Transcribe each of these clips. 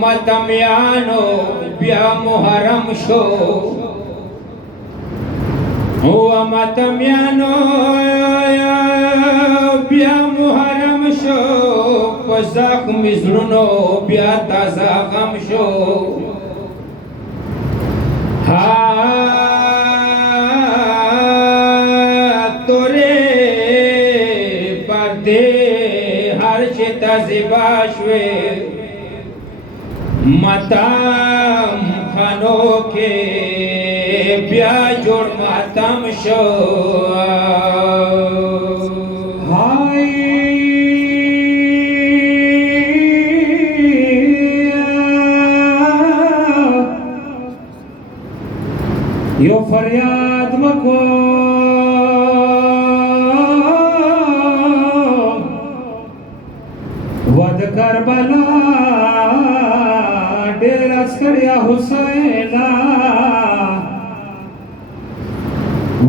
متمیانو بیا محرم شو متمیانو بیا محرم شو په زخمي زړونو بیا تازه غم شو زیباشوی ماتم خانو کے بیا جوڑ ماتم شو یو فریاد مکو ود کربلا ډېر اسکړیا حسینا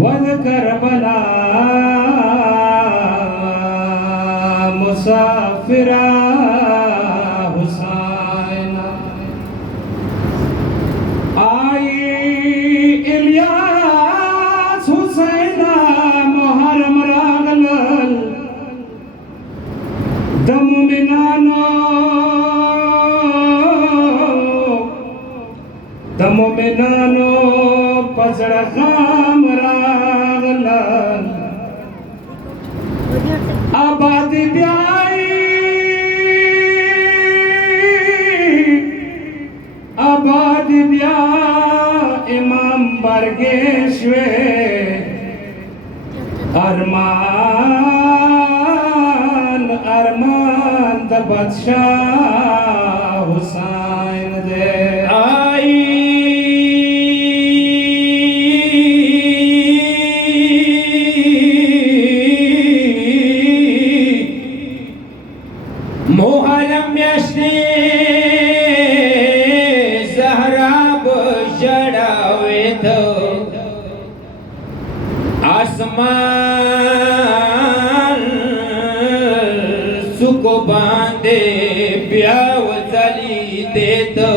ود کربلا مسافرا حسینا آئی الیاس حسینا محرم راغلل د مومنانو پزړه غم راغلل آباد بیاي آباد بیا امام برګېشوي ارمان د بادشاہ حسین دے آئی محرم میاشتې زهراب ژړاوې ته آسمان سکو باندې بیا وځلېدې ته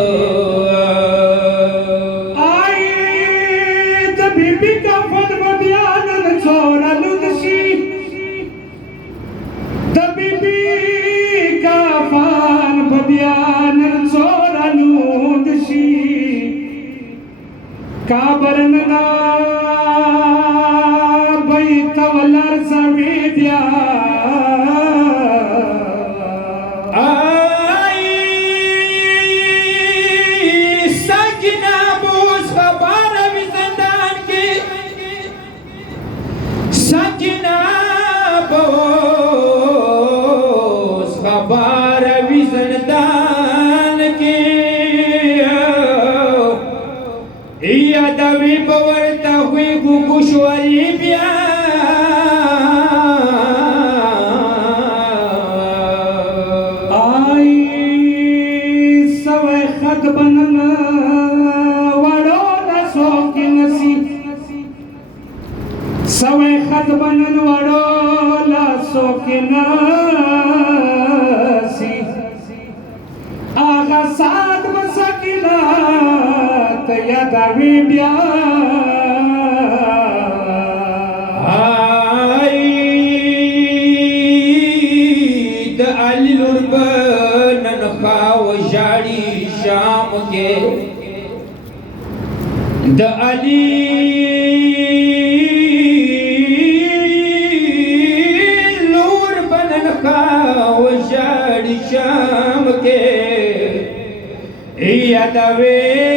د بیبي کفن به بیا نن څوره لوند شي د بیبي کفن به بیا نن څوره لوند شي کابر ننا بیت ولرزوي بیا یادوي پورته وي ګوګوشوري بیا آی سوي خط بنن وړو لاسو کې نسی سوي خط بنن وړو لاسو کې نسی آغا سات مسکینا یادوي بیا د علي لور به نن خاو ژاړي شام کې د علي لور به نن خاو ژاړي شام کې یادوي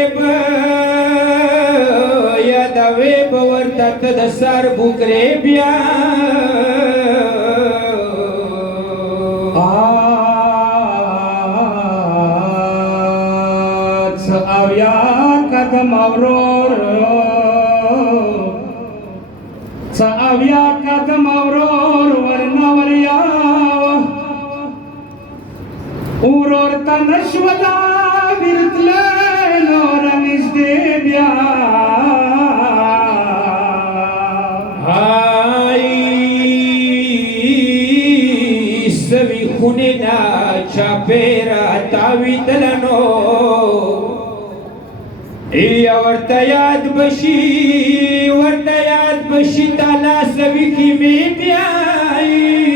ورته ته د سر بوکرې بیا څه اویا قدم اورور څه اویا قدم اورور ورنه وریا اورور ته نشولا ورتله نور نږدې بیا سوي خونې نه چاپېره تاوېدله نو یا ورته یاد بشي تا لاسوي خیمې بیایي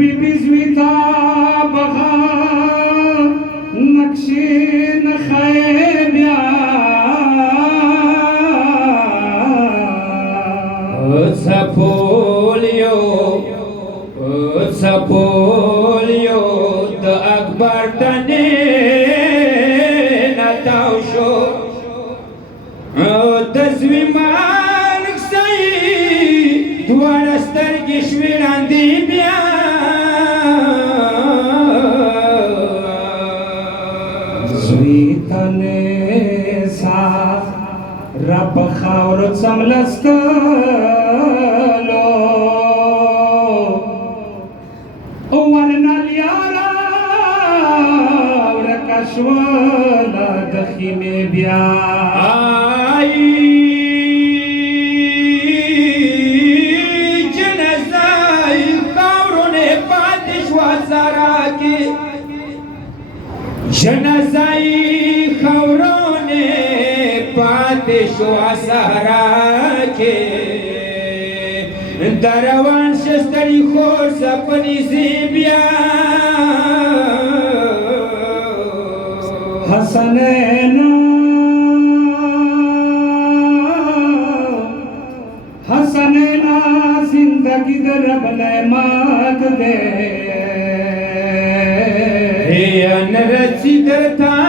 Bibi zvita baga nakshin khaybya Sapolio the Akbar tane natao sho tazwi malik sai dwara stargi shvirandi bya zvitane sa rab khaur samlastalo شوالا دخیمه بیا جنازای خاورونه پاتې شوه سارا کې جنازای خاورونه پاتې شوه سارا کې دروان شستړي خور سپنې سي بیا हसनैना जिंदगी रब नेमत दे हे अनरची दरता